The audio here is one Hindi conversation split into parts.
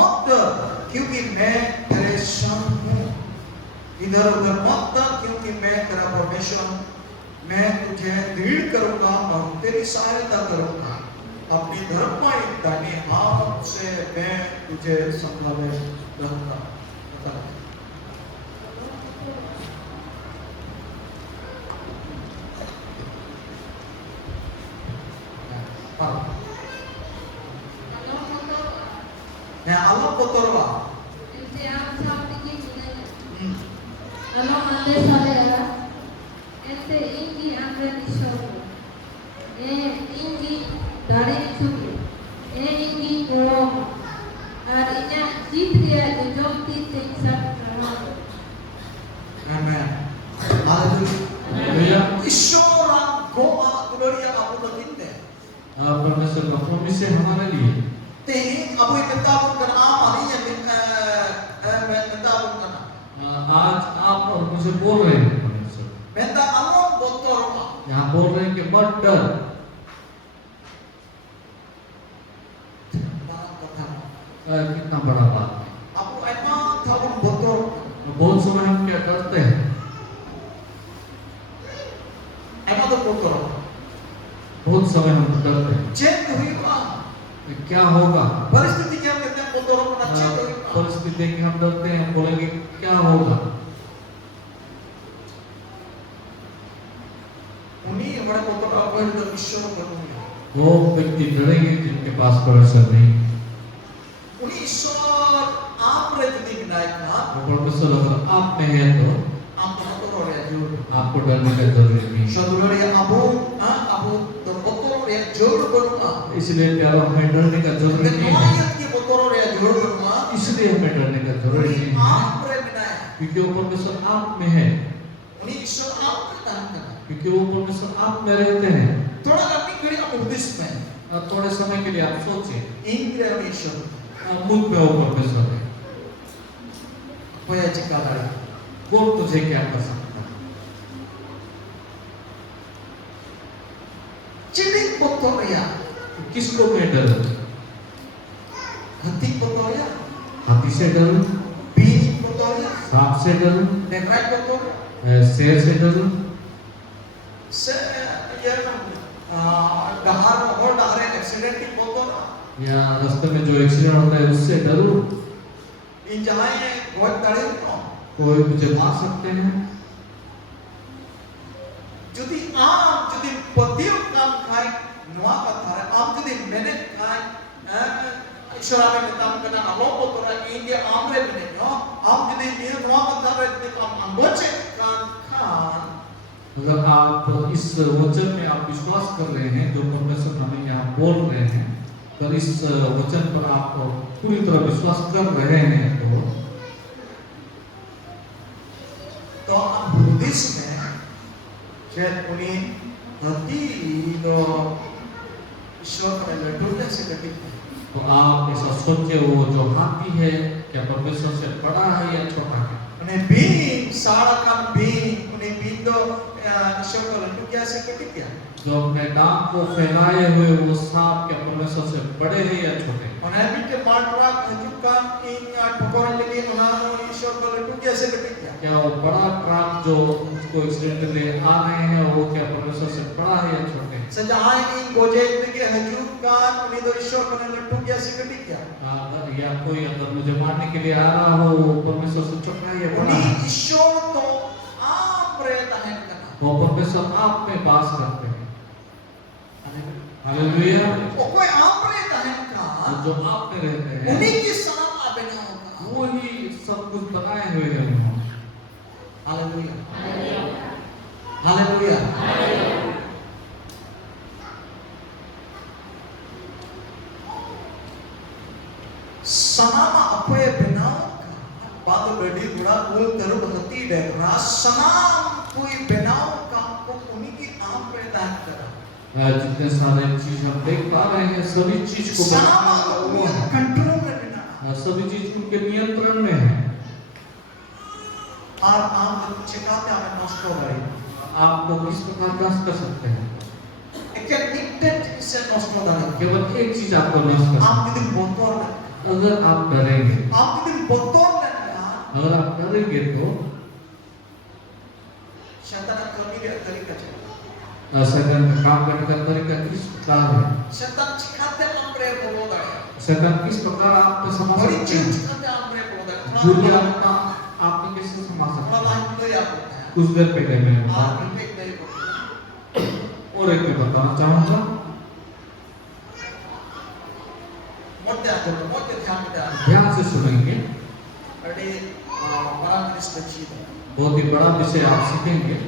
मत डर क्योंकि मैं तेरे संग हूँ। इधर उधर मत डर क्योंकि मैं तेरा परमेश्वर हूँ। मैं तुझे दृढ़ करूंगा और तेरी सहायता करूंगा। अपनी धर्ममय दाहिने हाथ से मैं तुझे संभाले रखूंगा। Allah kotorwa. Kalau anda saya, ente inggi anda disoro, inggi dari curi, inggi kolom, artinya jitria jomti tengsap ramah. Amen. Haleluya. Ishora goa gloria abu baginde. परमेश्वर का प्रॉमिस है हमारे लिए। Tehing abu ibentabun kan amali yang ibentabun kan. आज आप और मुझे बोल रहे हैं परमेश्वर। Benda alon botorma. यहाँ बोल रहे हैं कि मत डर। कितना बड़ा बात है। Abu emang tahun botor. बहुत समय हम क्या करते हैं? Emang tu botor. बहुत समय हम डरते हैं। Cek huiwa. क्या होगा? परिस्थिति क्या कहते हैं बोतर अपना चेक हुइवा. परिस्थिति देख के हम डरते हैं, बोलेंगे क्या होगा? उन्हीं हमारे बोतर apa yang kita issue करूँगा. वो व्यक्ति डरेंगे जिनके पास परमेश्वर नहीं। उन्हीं ईश्वर आप रहते विनायकना. परमेश्वर अगर आप में है तो आप बोतर और या जोड़. आपको डरने का जरूरत नहीं। Saudara yang abu terbotor ya जोड़ करूँगा. इसलिए प्यारों हमें डरने का जरूरत नहीं है। Kemudian की बोतर या जोड़ करूँगा. इसलिए हमें डरने का जरूरत नहीं है, आप रह विनायक. क्योंकि वो परमेश्वर आप में है, उन्हीं ईश्वर आप रहता है. क्योंकि वो परमेश्वर आप में रहते हैं। थोड़ा अपनी घड़ी आप उपदेश में. थोड़े समय के लिए आप सोचिए, इंद्र ईश्वर. मुझ में वो परमेश्वर है। कोई चिका लड़ा. वो तुझे क्या कर सकता है? चिड़ी बोतर या. किसको मैं डरूं? हत्ती बोतर या. हाथी से डरूं? बीन बोतर या. सांप से डरूं? नेकराई बोतर. शेर से डरूं? से ये डहार और डहारे एक्सीडेंट की बोतर. या रास्ते में जो एक्सीडेंट होता है उससे डरूं? इन जहाँ ये बहुत डरे हो. कोई मुझे मार सकते हैं? जुदी पतियों काम खाए नुआ का थारे आप जुदी मैंने खाए ईश्वर आमे निताम करना अलोप बोतरा इंगे आमरे बने नो आप जुदी ये नुआ का थारे जुदी काम अंगोचे कान खान. अगर आप इस वचन में आप विश्वास कर रहे हैं जो परमेश्वर हमें यहाँ बोल रहे हैं, अगर इस वचन पर आप पूरी तरह विश्वास कर रहे हैं तो आप बुद्धिस्ट में शायद उन्हें हती लो ईश्वर का लड़ूले से कटी. तो आप ऐसा सोचे वो जो हाथी है क्या परमेश्वर से बड़ा है या छोटा है? उन्हें बीन सारा काम बीन उन्हें बीन दो ईश्वर का लड्डू क्या से कटी क्या. जो अपने नाक को फैलाए हुए वो सांप क्या परमेश्वर से बड़े हैं या छोटे? उन्हें बीटे मार्टरा हजुका इन ठोकरने लगे उन्हें ईश्वर का लड्डू क्या से कटी क्या. क्या वो बड़ा ट्रक जो उसको एक्सीडेंट ले आ रहे हैं वो क्या परमेश्वर से बड़ा है या छोटे? सजाएं इन गोजे के हजुका उन्हें दो ईश्वर का लड्डू क्या से कटी क्या. या कोई अगर मुझे मारने के लिए आ रहा हो वो परमेश्वर से छोटा है या बड़ा है? उन्हें ईश्वर तो आप रहता है करना. वो परमेश्वर आप में वास करते हैं। हालेलुया। वो कोई आप रहता है का. जो आप में रहते हैं उन्हीं की सलाम आप बना होगा. वो ही सब कुछ बनाए हुए हैं उन्होंने। हालेलुया. हालेलुया. सनामा अपने बिना बात बड़ी बुरा बोल तरु हती डे रासनाम कोई बिनाव का को उन्हीं की आम पैदा करा. जितने सारे चीज हम देख पा रहे हैं सभी चीज को सनामा को कंट्रोल में बिना. सभी चीज उनके नियंत्रण में है। और आम चिकाते हमें नष्ट हो गई. आप लोग किस प्रकार नष्ट कर सकते हैं? एक इंटेंट से नष्ट हो गई. केवल एक चीज आपको नष्ट कर आप यदि बोतोर अगर आप डरेंगे, आप दिन बतौर लेना अगर आप डरेंगे तो शैतान कमी के तरीका चला शैतान का काम करने का तरीका किस प्रकार है, शैतान चिकाते हमरे बोलोदा है शैतान किस प्रकार आप पे समा बड़ी सकते चीज हैं, चिकाते हमरे बोलोदा है बुरी आत्मा आपने कैसे समा थोड़ा सकते हैं। लाइन तो याद होता है कुछ देर पहले मैंने आप बताया रिपीट नहीं बोलते और एक मैं बताना चाहूँगा, मोटे ध्यान में डाल ध्यान से सुनेंगे, अरे बड़ा कृष्ण जी बहुत ही बड़ा विषय आप सीखेंगे।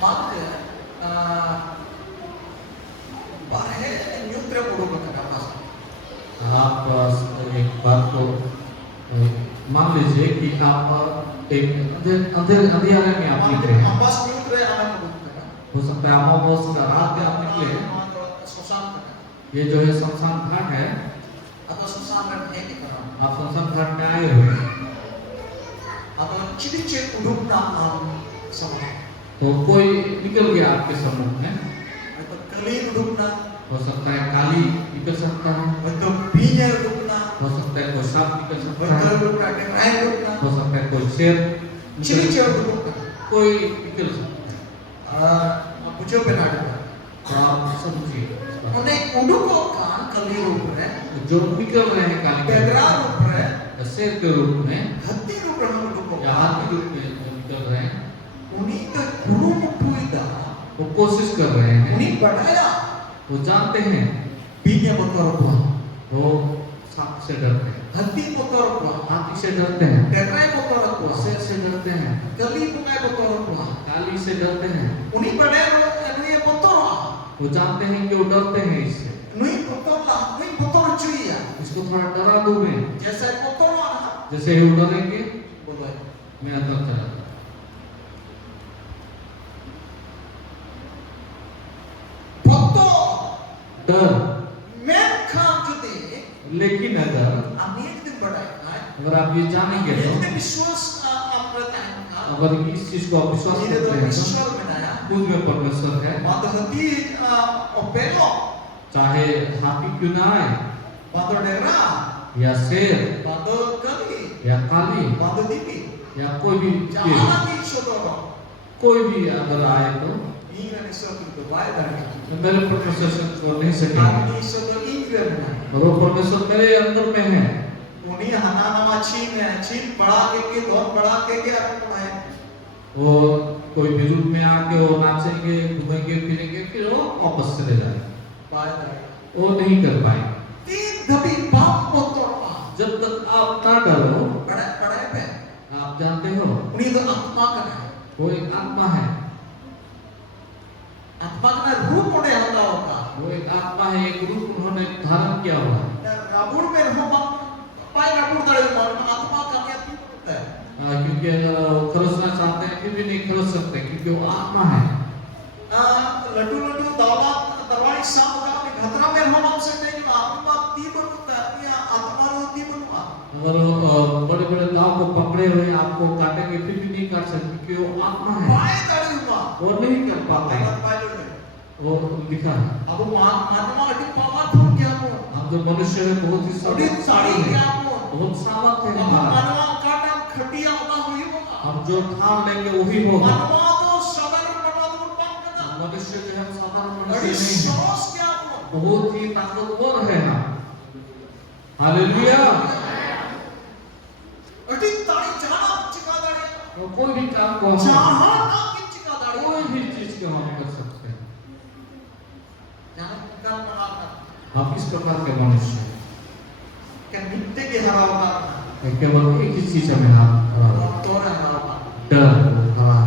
मात्र बाहर न्यूट्रल बोलो का पास आप एक बात को मान लीजिए कि आप एक अंधेरे में आप निकले हैं, हम बस न्यूट्रल आने को बोलते हैं हो सकता है अमावस का रात में आप निकले हैं, शमशान का ये जो है शमशान घाट है, अथवा शमशान में नहीं निकला आप शमशान घाट में आए हुए हैं, अथवा चिड़िचे उड़ना हम समझ तो कोई निकल गया आपके सम्मुख में, तो कली उड़ना हो सकता है काली निकल सकता है, तो पीने उड़ना हो सकता है कोई सांप निकल सकता बंदर है, उड़ना टेकराई उड़ना हो सकता है कोई शेर निकल चिड़िचे सकता है, उड़ना कोई निकल सकता है। मुझे बनाना तो आप समझिए इस बात उन्हें उड़को कान कली रूप में को। जो निकल रहे हैं काली टेकरा के रूप में शेर के रूप में हत्ती रूप में उड़को या हाथी रूप में जो निकल रहे हैं, उन्हीं का गुरु मुठुइदा वो कोशिश कर रहे हैं, उन्हीं बढ़ाया वो जानते हैं, पीने बतौर को वो सांप से डरते हैं, हत्ती बतौर को हाथी से डरते हैं, टेकराई बतौर को शेर से डरते हैं, कली पुंगाई बतौर को काली से डरते हैं, उन्हीं बढ़ाया उन्हीं बतौर वो जानते हैं कि वो डरते हैं इससे, उन्हीं बतौर चुइया इसको थोड़ा डरा दूं मैं, जैसे बतौर जैसे ही वो डरेंगे बोलो मैं अंदर चला जाऊं। बतौर डर, मैं काम जुदे लेकिन अगर अनेक दिन बढ़ाया अगर आप ये जानेंगे तो, ये विश्वास आप बताएंगे अगर इस चीज को आप विश्वास ये करते तो हैं तो ईश्वर बनाया मुझ में परमेश्वर है, माधुहती ओपेलो चाहे हाथी क्यों ना आए माधु डेरा या शेर माधु कली या काली माधु दीपी या कोई भी चीज, जहाँ भी शोधो कोई भी अगर आए तो इंग्रैंड शोध तो बाय दाने मेरे परमेश्वर से को नहीं सकेंगे, आदमी शोध इंग्रैंड बनाया और वो परमेश्वर मेरे अंदर में है, उन्हीं हनानामा चीन है चीन बढ़ा के दोन बढ़ा के आप बनाए वो कोई भी रूप में आके वो नाचेंगे घूमेंगे फिरेंगे फिर वो वापस चले जाएंगे, बाय दाने वो नहीं कर पाएंगे। तीन धबी बाप बोतों जब तक आप ना डरो, बड़ा बड़ा पे आप जानते हो उन्हीं तो आत्मा का है वो एक आत्मा है, आत्मा का रूप उन्हें होता होगा वो एक आत्मा है, एक रूप उन्होंने धारण किया हुआ है, राबुड़ में रहो पाए राबुड़ दड़े मार आत्मा का क्या क्यों होता है क्योंकि अगर वो खरसना चाहते हैं फिर भी नहीं खरस सकते क्योंकि वो आत्मा है। लड्डू लड्डू दावा दरवाड़ी शाम का घतरा में रहो हम से नहीं आत्मा ती बनता है या आत्मा रो ती बनवा अगर बड़े बड़े दाव को पकड़े हुए आपको काटेंगे फिर भी नहीं काट सकते क्योंकि वो आत्मा है, पाए दड़े हुआ वो नहीं कर पाते, वो लिखा है। अब मानवा अति पावरफुल क्या हो हम जो मनुष्य है बहुत ही अति सारी सामर्थ्य क्या है, हो बहुत सामर्थ्य है अब हमारा, मानवा काटा खटिया होना हुई होगा हम जो ठान लेंगे वही होगा। मानवा तो साधारण मानवा तो पाप मनुष्य जो है साधारण अरे मनुष्य नहीं है, सॉस क्या हो बहुत ही ताकतवर है हम। हालेलुया। अति तारी जहां चिका दाड़े तो कोई भी काम को हम जहां आप चिका दाड़े कोई भी चीज को हम कर सकते हैं। जहां काम बनाता हम इस प्रकार के मनुष्य हैं। क्या मिट्टी के हरा होगा केवल एक ही चीज हमें हाथ और तोड़ा हरा होगा डर हरा।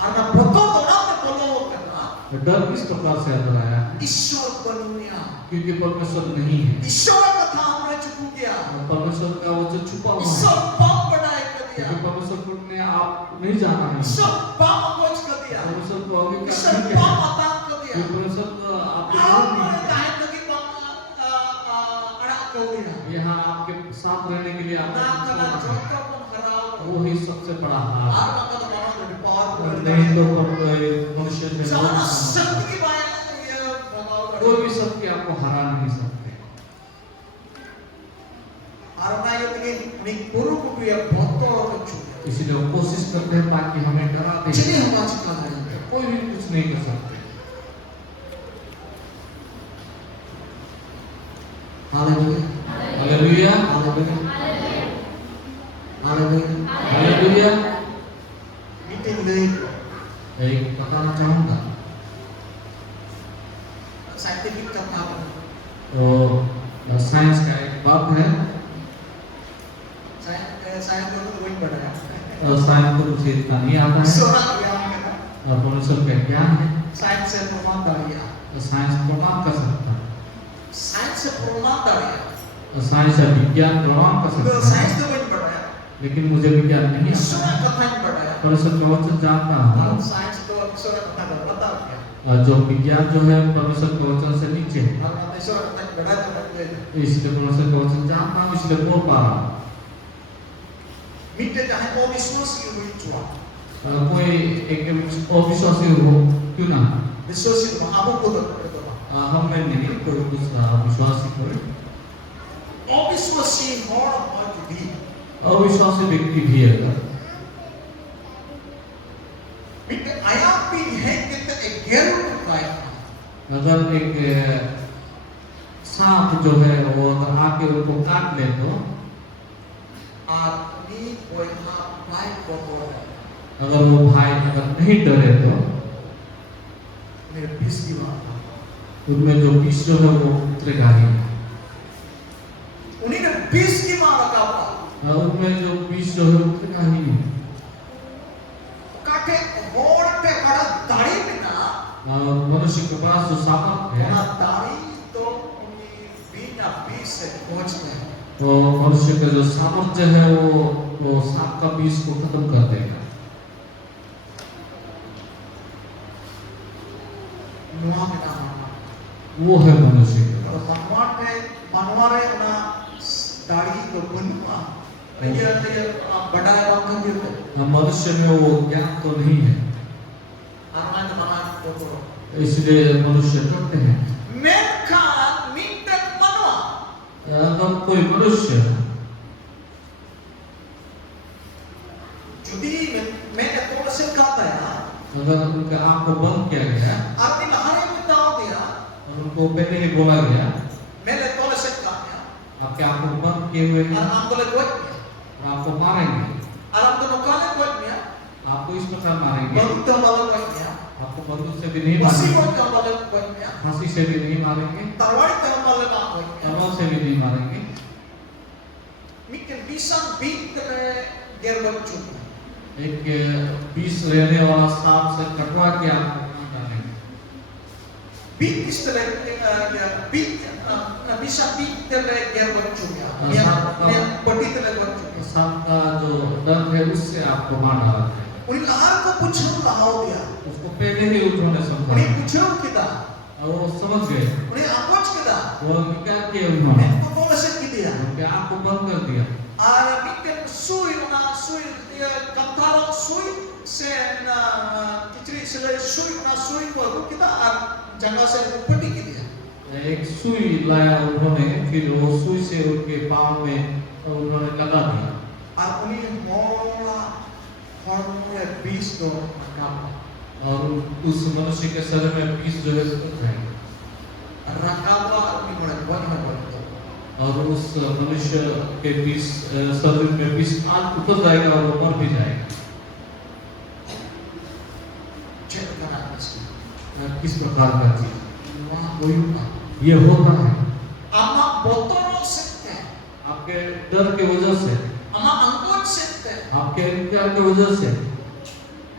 और मैं बहुत तोड़ा में बोलो करना डर किस प्रकार से अंदर आया है? ईश्वर बनुनिया क्योंकि परमेश्वर नहीं है, ईश्वर का था हमने चुप गया परमेश्वर का वो जो छुपा हुआ ईश्वर है, पाप बनाए कर दिया क्योंकि परमेश्वर को ने आप नहीं जाना है, ईश्वर पाप अगोच कर दिया परमेश्वर को आगे क्या ईश्वर नहीं है, पाप अतान कर दिया क्योंकि परमेश्वर को आपके आप साथ नहीं मैंने है। कहा लगी पाप अड़ा कर दिया यहाँ आपके साथ रहने के लिए ना करा आपको जोकर को खराब वो ही सबसे बड़ा हार है। आप का तो मानो जो पाप और नहीं तो मनुष्य में जाना बहुत शक्ति की बात ये भगाओ कोई भी शक्ति आपको हरा नहीं सकते। इसलिए वो कोशिश करते हैं ताकि हमें डरा दे, कोई भी कुछ नहीं कर सकते। Hallelujah, hallelujah. एक बताना चाहूंगा, साइंटिफिक कथा तो साइंस का एक बात है, साइंस को तो वही पढ़ा है, साइंस को मुझे इतना नहीं आता है, सोना ज्ञान है, और परमेश्वर का ज्ञान है, साइंस से प्रमाण दाड़िया, तो साइंस प्रमाण कर सकता है, साइंस से प्रमाण दाड़िया, और साइंस या विज्ञान प्रमाण कर तो सकता है, साइंस तो वही पढ़ा है, लेकिन मुझे विज्ञान नहीं आता सोना है। कथा ही पढ़ा है, परमेश्वर का वचन जानता हूँ, साइंस तो सोना कथा का पता क्या, और जो विज्ञान जो है परमेश्वर के वचन से नीचे है, और मैं सोना कथा बड़ा तो बदले, इसलिए परमेश्वर का वचन जानता हूँ, इसलिए बोल पा रहा हूँ। मिट्टे चाहे वो विश्वासी हुई चुआ, कोई एक अविश्वासी हो क्यों ना, विश्वासी तो आपको को तो हम में नहीं, कोई दूसरा विश्वासी कोई अविश्वासी और मत भी अविश्वासी व्यक्ति भी अगर मिट्टे आया भी है कितने एक गैर उपाय, अगर एक सांप जो है वो अगर आके उनको काट ले तो आदमी कोई ना भाई को अगर वो भाई अगर नहीं डरे तो मेरे बीस की बात, उनमें जो विष जो है वो उतरेगा ही, उन्हीं ने 20 की मार रखा हुआ, उनमें जो विष जो है उतरेगा ही नहीं। काटे और पे बड़ा दाढ़ी में ना, मनुष्य के पास जो सामर्थ्य है, बड़ा दाढ़ी तो उन्हीं बिना 20 से पहुंचते हैं, तो मनुष्य का जो सामर्थ्य है वो सांप का विष को खत्म कर देगा। नुआ में ना वो है मनुष्य का। तो मनवारे ना दाढ़ी को बुनवा, ये बड़ा बात नहीं होता, मनुष्य में वो ज्ञान तो नहीं है, आनंद मना को इसलिए मनुष्य करते हैं। मैं का मिट्टे मनवा, अगर कोई मनुष्य जुदी मैं थोड़ा से कहता है ना, अगर उनका आंख को बंद किया गया आदमी नहाने में ताव दिया, और उनको पहले ही बोला गया मैंने थोड़ा से कहा, आपके आंखों को बंद किए हुए हैं, आराम तो लगवाई, आपको मारेंगे, आराम तो नौकाले कोई नहीं, आपको इस प्रकार मारेंगे, बंदूक तो वाला कोई नहीं, आपको बंदूक से भी नहीं उसी मारेंगे, को वाला कोई नहीं, फांसी से भी नहीं मारेंगे, तलवार तो वाला ना कोई नहीं, तलवार से भी नहीं मारेंगे। मिक्के बीसान बीत करे गेरबत चुप, एक विष रहने वाला सांप से कटवा के आपको मार डालेंगे। बीत इस तरह बीत बीसान बीत करे गेरबत चुप या पट्टी तरह गेरबत चुप, सांप का जो डर है उससे आपको मार डाला जाएगा। उन्हें लहर को पूछो लहाओ दिया, उसको पहले ही उन्होंने समझा, उन्हें पूछो किदा, और वो समझ गए, उन्हें आपोच किदा, वो क्या किया उन्होंने, मैं तो कौन से किदिया, उनके आंख को बंद कर दिया, मिक्के सुई ना सुई dia kantaran sui se na kitri se sui na sui को kita जंगल से पट्टी की दिया, एक सुई लाया उन्होंने, फिर वो सुई से उनके पाँव में उन्होंने लगा दिया, और उन्हें मोला हॉर्मोन 20 दो रखा, और उस मनुष्य के शरीर में विष जो है उतर जाएगा, रखा हुआ आदमी मोला वन है बोलते, और उस मनुष्य के विष शरीर में विष आज उतर जाएगा और वो मर भी जाएगा। चेक करा किस प्रकार का चीज वहाँ कोई होता, ये होता है, अम्मा बोतलों सकते हैं, आपके डर की वजह से, अम्मा अंकुर सकते हैं, आपके इंकार की वजह से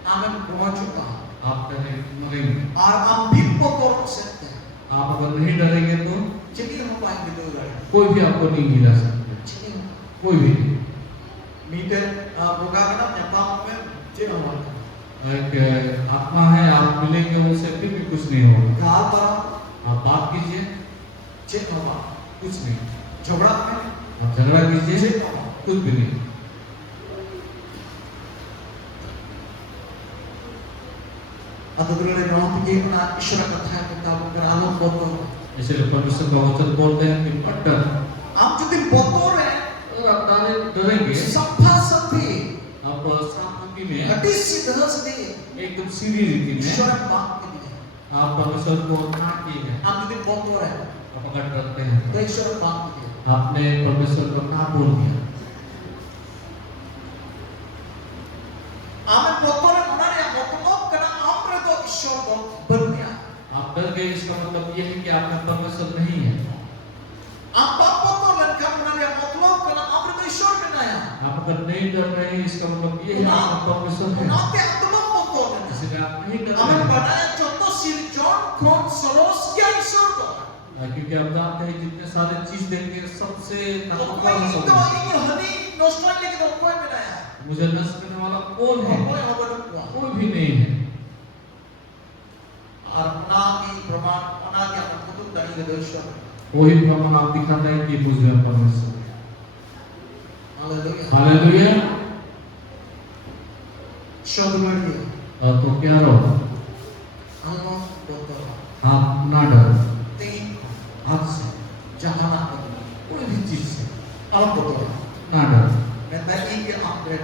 हमें बहुत चुका, आप कहीं मरेंगे। और हम भी बोतलों सकते हैं, आप अगर नहीं डरेंगे तो चलिए हम पाएंगे दो गाड़ी, कोई भी आपको नहीं हिला सकता, चलिए कोई भी नहीं। मीटर बुगा के ना नेपाल में जे हुआ एक आत्मा है, आप मिलेंगे उनसे फिर भी कुछ नहीं होगा, गाल पर आप बात कीजिए जे हुआ कुछ नहीं, झगड़ा में आप झगड़ा कीजिए जे हुआ कुछ भी नहीं। Adudulore naon pigi na Ishwar katha kitab कर आलोक बोतो इसलिए परमेश्वर का वचन बोलते हैं कि मत डर। आप जदि बोतो रे अगर आप डरेंगे सफा सफी आप सामर्थ्य में अति सिद्ध सदी एकदम सीधी रीति में ईश्वर बात के लिए आप परमेश्वर को ना किए आप जदि बोतो रे आप अगर डरते हैं तो ईश्वर बात के लिए आपने परमेश्वर को ना बोल दिया। आमे बोतो रे उनारे मतलब कना आमरे तो ईश्वर को बन्या आप डर गए इसका मतलब ये है कि आपका परमेश्वर नहीं है। आप बोतो रे उनारे मतलब कना आमरे तो ईश्वर बनाया आप अगर नहीं डर रहे हैं इसका मतलब ये है कि आपका परमेश्वर है। उनाते आत्मा बोतो रे इसलिए आप नहीं डर आमे रहे हैं बताया जोतो सिर जॉन कौन सरोस क्या ईश्वर को क्योंकि आप जानते हैं जितने सारे चीज देंगे सबसे तो ताकतवर कोई सब तो है। ये हनी नोस्ट्रा लेके तो कोई बनाया मुझे नष्ट करने वाला कौन है? कोई हबड़ को कोई भी नहीं है। और ना की प्रमाण ना के हम खुद दाई के ईश्वर कोई प्रमाण आप दिखाता है कि मुझे परमेश्वर है। Hallelujah hallelujah. शब्द तो क्या रहो अल्लाह बोतो आप ना डरो तीन हाथ से जहाना कोई भी चीज से अल्लाह बोतो ना डरो मैं ताकि के अपग्रेड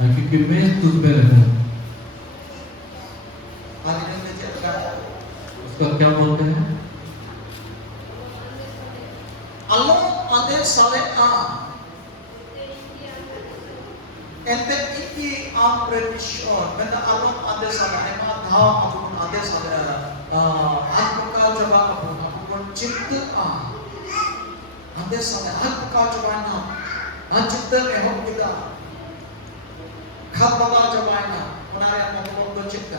क्योंकि मैं तुझ में रहूं। आज ने चेक उसका क्या बोलते हैं? अल्लाह आदेश साले आ ente iki ampremission benda alam आदेश साले ema धा apun आदेश साले आत्मका जबा apun चित्त आ आदेश साले आत्मका जबा ना चित्त में हो kita खातमा जबा ना बनाया मतलब तो चित्त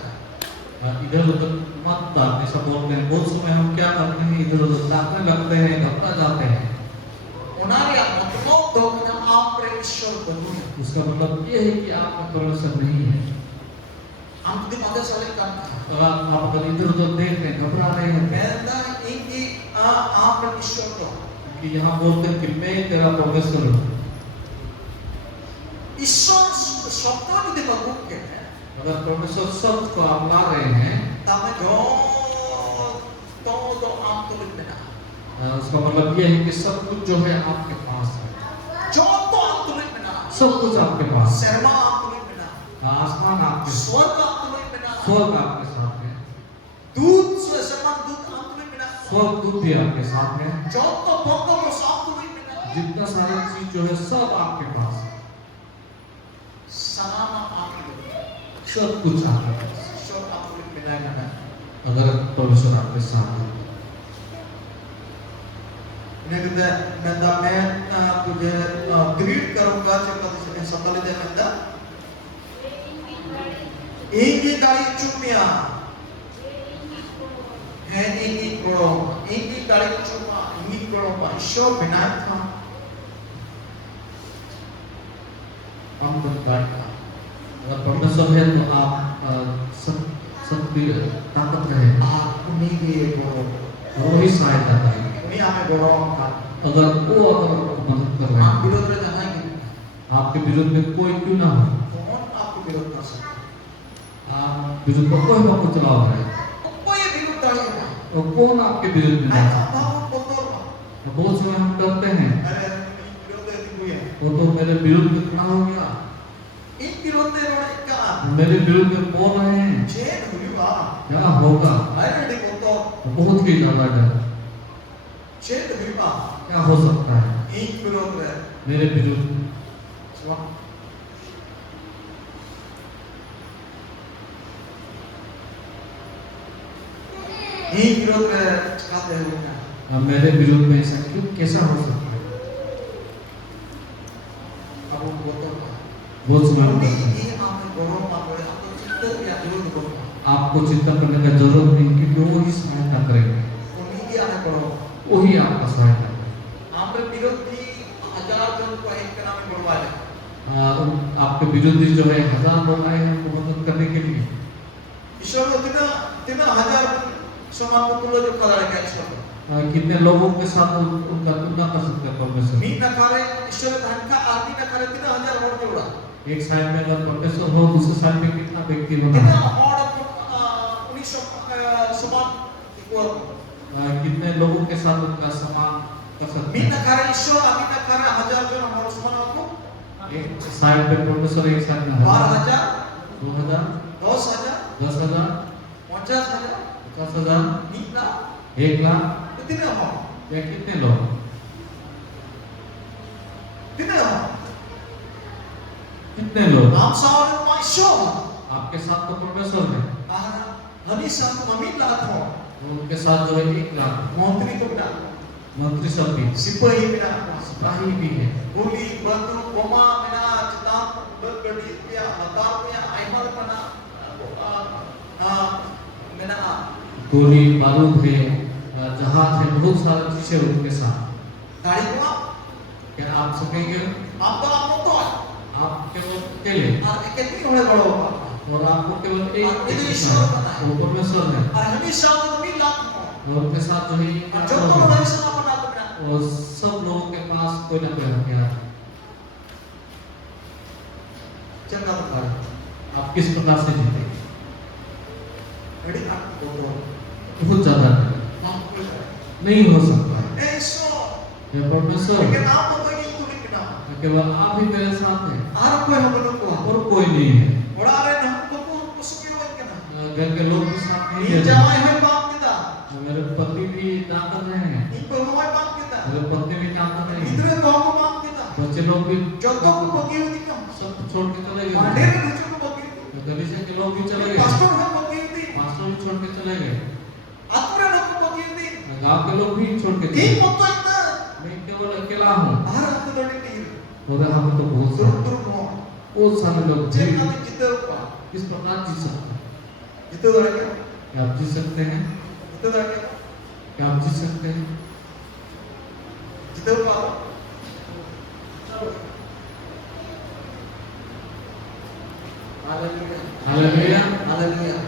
इधर उधर मत ताकने सब बोलते हैं। बहुत समय हम क्या करते हैं इधर उधर ताकने लगते हैं घबरा जाते हैं। उनारे मतलब तो कना ampremission बनुया उसका मतलब ये है कि आपका परमेश्वर नहीं है। हम दिन आदेश साले का अगर आप अगर इधर उधर देख रहे हैं घबरा रहे हैं बेंदा इंगी ampremission तो कि यहाँ बोलते हैं कि मैं तेरा परमेश्वर हूँ। ईश्वर शब्द भी मगुक के हैं अगर परमेश्वर शब्द को आप ला रहे हैं तब जो तो आप तो लिखना उसका मतलब ये है कि सब कुछ जो है आपके पास है। जो तो आप तो लिखना सब कुछ आपके पास है। शर्मा आप तो लिखना आसमान आपके साथ, स्वर्ग आप तो लिखना स्वर्ग आपके साथ है, दूध शर्मा दूध आप तो लिखना स्वर्ग दूत भी आपके साथ है। जो तो बोतो तो साफ तो लिखना जितना सारा चीज जो है सब आपके पास है। सलाम आप तो सब कुछ आपके पास है। ईश्वर आप तो लिखना अगर परमेश्वर आपके साथ है मैं तुझे ग्रीट करूंगा जब तुझे सत्ता ले जाएगा इंगी दाढ़ी चुमिया है इंगी दाढ़ी चुमा इंगी करो ईश्वर बिना था हम बनता है। अगर परमेश्वर है तो आप सब ताकत रहे आप उन्हीं के करो वो ही सहायता करेंगे। उन्हीं हमें करो अगर वो अगर आपको मदद कर रहे आप हैं विरोध में जाएंगे आपके विरोध में कोई क्यों ना हो कौन आपको विरोध कर सकता आप विरोध पर कोई मत चलाओ रहे है कोई विरोध दाढ़ी ना और कौन आपके विरोध में आई नहीं आप बोतो बहुत समय हम करते हैं अरे विरोध है दिखुए वो तो मेरे विरोध में खड़ा हो गया इन विरोध में रोने का मेरे विरोध में बोल रहे हैं चेन हुई बा क्या होगा अरे नहीं बोतो बहुत ही ज्यादा डर चेन हुई बा क्या हो सकता है इन विरोध में मेरे विरोध में इन विरोध में कहते हैं ना अब मेरे विरोध में ऐसा क्यों कैसा हो सकता है अब वो बोतो बहुत समय हम करते हैं ये आपने गौरव मांगे आप तो चित्त या विरोध करो आपको चिंता करने का जरूरत नहीं क्योंकि वो ही सहायता करेंगे उन्हीं की आने करो वही आपका सहायता करेंगे हमरे विरोधी हजार जन को एक के नाम में बुलवाए आपके विरोधी जो है 1000 लोग आए हैं उनको मदद करने के लिए ईश्वर को तीन हजार समान को तुलो जो खड़ा है ईश्वर कितने लोगों के साथ उनका तुलना कर सकते हैं परमेश्वर मी न करे ईश्वर धन का आदमी न करे 3000 और जोड़ा एक साइड में अगर परमेश्वर हो दूसरे साइड में कितना व्यक्ति होगा तीन और उन्हीं sumang equal. कितने लोगों के साथ उनका समान कर सकते Minta हैं। kara iso, minta kara hajar jon amar sumang aku. एक साइड पे प्रोफेसर, एक साइड में 12,000, 2,000, 10,000, 10,000, 50,000, 50,000, 1 lakh. 1 lakh, Kitina mo? या कितने लोग? Kitina mo? कितने लोग? Am sa ma iso. आपके साथ तो प्रोफेसर है, Hani sa mamit lahat mo. उनके साथ जो है 1 लाख, Montri ko na. मंत्री सब भी, Sipahi pina ako. सिपाही भी है, Uli, bantu, koma, mina, citam, bergadi, ya, matar, ya, aimal pana, mina, गोली बारूद है, जहाज है, बहुत सारी चीजें उनके साथ। dari ko, क्या आप सकेंगे? apa mo to? आप केवल अकेले, Iket ni oleh balo pa. और आपको केवल एक itu चीज ईश्वर है, पता है। वो परमेश्वर है, Hani sa mamit lahat mo. और उनके साथ जो है ये काम Joto होगा। dari sa apa na ko na. और सब लोगों के पास कोई ना कोई हथियार है। Jangan lupa. आप किस प्रकार से जीतेंगे? Jadi aku to. बहुत ज्यादा है, Mampu. नहीं हो सकता है। So, ये परमेश्वर, iket apa to yung tulik na. केवल आप ही मेरे साथ हैं, Araw ko yung mga ko. और कोई नहीं है। Wala rin ako ko pusukin ka na. घर के लोग भी साथ नहीं Ni है, jamay hoy bang kita. मेरे पति भी ना कर रहे हैं, Ni pagaway bang kita. मेरे पत्नी भी ना कर रही है, Idre ko ako bang kita. बच्चे लोग भी Joto ko pagiyo dito. सब छोड़ के चले गए, Mandiri ko ko pagiyo. गलीचे के लोग भी चले गए, Pastor ko pagiyo di. Master भी छोड़ के चले गए, Ako rin ako pagiyo di. गांव के लोग भी छोड़ के चले Di गए। mo to ita. मैं केवल अकेला हूँ, Araw ko dali di. और हमें तो Dur mo. बहुत सारे लोग Check जी natin kita pa. किस प्रकार जी सकते हैं? Ito talaga. क्या आप जी सकते हैं? Ito talaga. क्या आप जी सकते हैं? Ito pa. Hallelujah. Hallelujah. Hallelujah.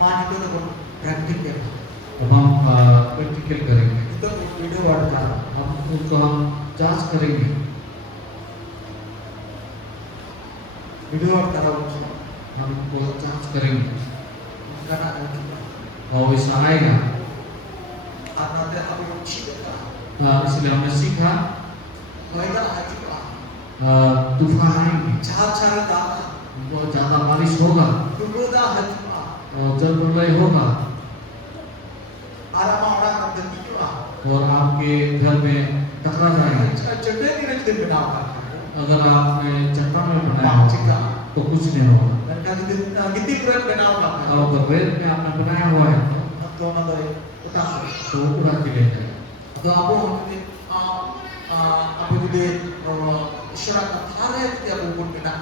मान itu तो प्रैक्टिकल अब हम प्रैक्टिकल करेंगे, itu video वाला हम उसको हम जांच करेंगे, video वाला हम उसको जांच करेंगे karena ada kita और वैसा आएगा। karena ada apa yang kita इसलिए हमने सीखा mereka ada तूफान आएंगे, cara-cara dalam बहुत ज्यादा बारिश होगा, berbeda hati और जल प्रलय होगा, ada orang yang bertiga और आपके घर में टकरा जाएंगे। jadi ini tidak benar अगर आपने चट्टान में बनाया होगा तो कुछ नहीं होगा, dan kalau kita berat benar और अगर रेत में आपने बनाया हुआ है atau ada utang तो वो उड़ा के ले जाएगा। atau apa itu isyarat hari kita pun benar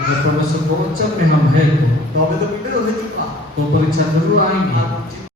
अगर परमेश्वर को वचन में हम हैं तो अबे तो video है juga तो परीक्षा जरूर आएंगी। आप